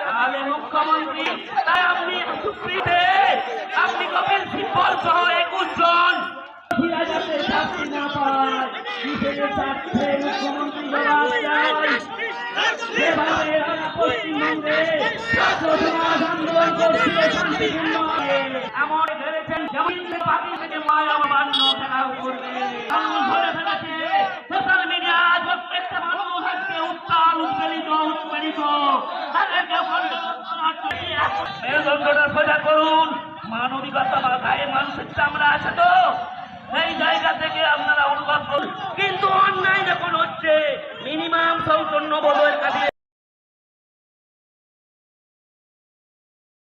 তাহলে মুখ্যমন্ত্রী তাই আপনি সুপ্রিতে আপনি কপিল সিব্বল সহ একুশ জন। শাস্তি না পায় মুখ্যমন্ত্রী যেভাবে পশ্চিমবঙ্গে আন্দোলন করছে শান্তিপূর্ণভাবে এমন ধরেছেন যেমন পাখি থেকে মায়া মান্য করবে মেরুদণ্ডটা সোজা মানুষের চামড়া আছে তো এই জায়গা থেকে আপনারা অনুভব করুন কিন্তু অন্যায় যখন হচ্ছে মিনিমাম সৌজন্য বোধ